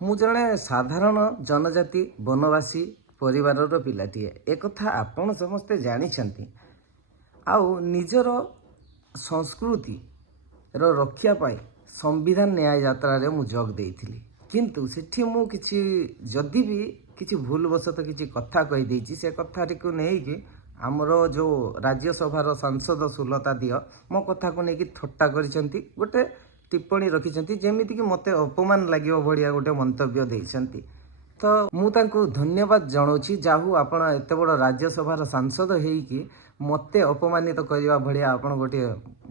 ମୁଁ ଜଣେ ସାଧାରଣ ଜନଜାତି ବନବାସୀ ପରିବାରର ପିଲାଟିଏ। ଏକଥା ଆପଣ ସମସ୍ତେ ଜାଣିଛନ୍ତି। ଆଉ ନିଜର ସଂସ୍କୃତିର ରକ୍ଷା ପାଇଁ ସମ୍ବିଧାନ ନ୍ୟାୟ ଯାତ୍ରାରେ ମୁଁ ଯୋଗ ଦେଇଥିଲି। କିନ୍ତୁ ସେଠି ମୁଁ ଯଦି ବି କିଛି ଭୁଲବଶତଃ କିଛି କଥା କହିଦେଇଛି, ସେ କଥାଟିକୁ ନେଇକି ଆମର ଯେଉଁ ରାଜ୍ୟସଭାର ସାଂସଦ ସୁଲତା ଦିଅ ମୋ କଥାକୁ ନେଇକି ଥଟ୍ଟା କରିଛନ୍ତି, ଗୋଟେ ଟିପ୍ପଣୀ ରଖିଛନ୍ତି, ଯେମିତିକି ମୋତେ ଅପମାନ ଲାଗିବ ଭଳିଆ ଗୋଟେ ମନ୍ତବ୍ୟ ଦେଇଛନ୍ତି। ତ ମୁଁ ତାଙ୍କୁ ଧନ୍ୟବାଦ ଜଣାଉଛି, ଯାହା ହଉ ଆପଣ ଏତେ ବଡ଼ ରାଜ୍ୟସଭାର ସାଂସଦ ହେଇକି ମୋତେ ଅପମାନିତ କରିବା ଭଳିଆ ଆପଣ ଗୋଟିଏ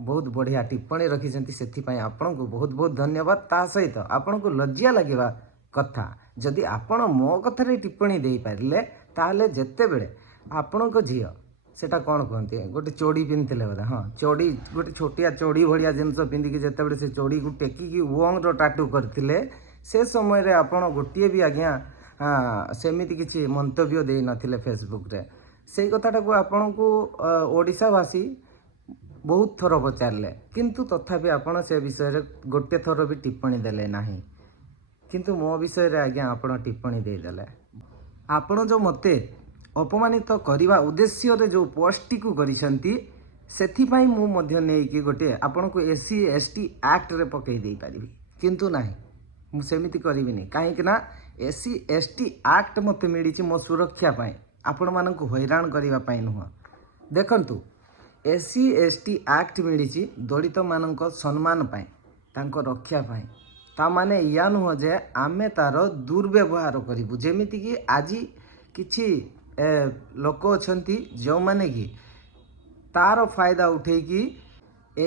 ବହୁତ ବଢ଼ିଆ ଟିପ୍ପଣୀ ରଖିଛନ୍ତି। ସେଥିପାଇଁ ଆପଣଙ୍କୁ ବହୁତ ବହୁତ ଧନ୍ୟବାଦ। ତା ସହିତ ଆପଣଙ୍କୁ ଲଜ୍ଜା ଲାଗିବା କଥା, ଯଦି ଆପଣ ମୋ କଥାରେ ଟିପ୍ପଣୀ ଦେଇପାରିଲେ, ତାହେଲେ ଯେତେବେଳେ ଆପଣଙ୍କ ଝିଅ ସେଟା କ'ଣ କୁହନ୍ତି, ଗୋଟେ ଚୋଡ଼ି ପିନ୍ଧିଥିଲେ ବୋଧେ, ହଁ ଚୋଡ଼ି, ଗୋଟେ ଛୋଟିଆ ଚୋଡ଼ି ଭଳିଆ ଜିନିଷ ପିନ୍ଧିକି ଯେତେବେଳେ ସେ ଚୋଡ଼ିକୁ ଟେକିକି ଓଙ୍ଗର ଟାଟୁ କରିଥିଲେ, ସେ ସମୟରେ ଆପଣ ଗୋଟିଏ ବି ଆଜ୍ଞା ସେମିତି କିଛି ମନ୍ତବ୍ୟ ଦେଇନଥିଲେ ଫେସବୁକ୍ରେ। ସେଇ କଥାଟାକୁ ଆପଣଙ୍କୁ ଓଡ଼ିଶାବାସୀ ବହୁତ ଥର ପଚାରିଲେ, କିନ୍ତୁ ତଥାପି ଆପଣ ସେ ବିଷୟରେ ଗୋଟେ ଥର ବି ଟିପ୍ପଣୀ ଦେଲେ ନାହିଁ। କିନ୍ତୁ ମୋ ବିଷୟରେ ଆଜ୍ଞା ଆପଣ ଟିପ୍ପଣୀ ଦେଇଦେଲେ। ଆପଣ ଯେଉଁ ମୋତେ ଅପମାନିତ କରିବା ଉଦ୍ଦେଶ୍ୟରେ ଯେଉଁ ପୋଷ୍ଟଟିକୁ କରିଛନ୍ତି, ସେଥିପାଇଁ ମୁଁ ମଧ୍ୟ ନେଇକି ଗୋଟିଏ ଆପଣଙ୍କୁ SC/ST ଆକ୍ଟରେ ପକାଇ ଦେଇପାରିବି। କିନ୍ତୁ ନାହିଁ, ମୁଁ ସେମିତି କରିବିନି। କାହିଁକି ନା SC/ST ଆକ୍ଟ ମୋତେ ମିଳିଛି ମୋ ସୁରକ୍ଷା ପାଇଁ, ଆପଣମାନଙ୍କୁ ହଇରାଣ କରିବା ପାଇଁ ନୁହଁ। ଦେଖନ୍ତୁ, SC/ST ଆକ୍ଟ ମିଳିଛି ଦଳିତମାନଙ୍କ ସମ୍ମାନ ପାଇଁ, ତାଙ୍କ ରକ୍ଷା ପାଇଁ। ତାମାନେ ଏଇଆ ନୁହଁ ଯେ ଆମେ ତା'ର ଦୁର୍ବ୍ୟବହାର କରିବୁ। ଯେମିତିକି ଆଜି କିଛି ଲୋକ ଅଛନ୍ତି ଯେଉଁମାନେ କି ତା'ର ଫାଇଦା ଉଠେଇକି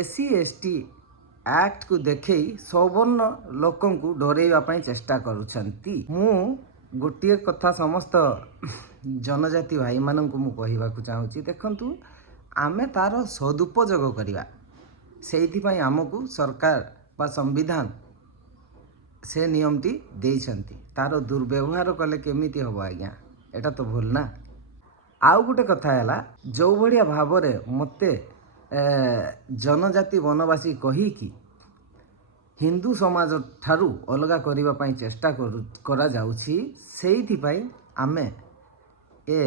SC/ST ଆକ୍ଟକୁ ଦେଖେଇ ସବର୍ଣ୍ଣ ଲୋକଙ୍କୁ ଡରେଇବା ପାଇଁ ଚେଷ୍ଟା କରୁଛନ୍ତି। ମୁଁ ଗୋଟିଏ କଥା ସମସ୍ତ ଜନଜାତି ଭାଇମାନଙ୍କୁ ମୁଁ କହିବାକୁ ଚାହୁଁଛି, ଦେଖନ୍ତୁ, ଆମେ ତା'ର ସଦୁପଯୋଗ କରିବା। ସେଇଥିପାଇଁ ଆମକୁ ସରକାର ବା ସମ୍ବିଧାନ ସେ ନିୟମଟି ଦେଇଛନ୍ତି। ତା'ର ଦୁର୍ବ୍ୟବହାର କଲେ କେମିତି ହେବ ଆଜ୍ଞା? ଏଇଟା ତ ଭୁଲ ନା। ଆଉ ଗୋଟେ କଥା ହେଲା, ଯେଉଁ ଭଳିଆ ଭାବରେ ମୋତେ ଜନଜାତି ବନବାସୀ କହିକି ହିନ୍ଦୁ ସମାଜ ଠାରୁ ଅଲଗା କରିବା ପାଇଁ ଚେଷ୍ଟା କରାଯାଉଛି, ସେଇଥିପାଇଁ ଆମେ ଏ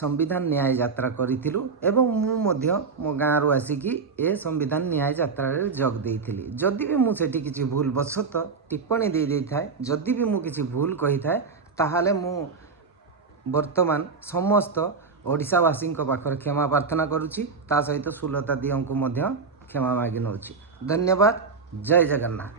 ସମ୍ବିଧାନ ନ୍ୟାୟ ଯାତ୍ରା କରିଥିଲୁ। ଏବଂ ମୁଁ ମଧ୍ୟ ମୋ ଗାଁରୁ ଆସିକି ଏ ସମ୍ବିଧାନ ନ୍ୟାୟ ଯାତ୍ରାରେ ଯୋଗ ଦେଇଥିଲି। ଯଦି ବି ମୁଁ ସେଠି କିଛି ଭୁଲବଶତଃ ଟିପ୍ପଣୀ ଦେଇଥାଏ, ଯଦି ବି ମୁଁ କିଛି ଭୁଲ କହିଥାଏ, ତାହେଲେ ମୁଁ ବର୍ତ୍ତମାନ ସମସ୍ତ ଓଡ଼ିଶାବାସୀଙ୍କ ପାଖରେ କ୍ଷମା ପ୍ରାର୍ଥନା କରୁଛି। ତା ସହିତ ସୁଲତା ଦିଅଙ୍କୁ ମଧ୍ୟ କ୍ଷମା ମାଗି ନେଉଛି। ଧନ୍ୟବାଦ। ଜୟ ଜଗନ୍ନାଥ।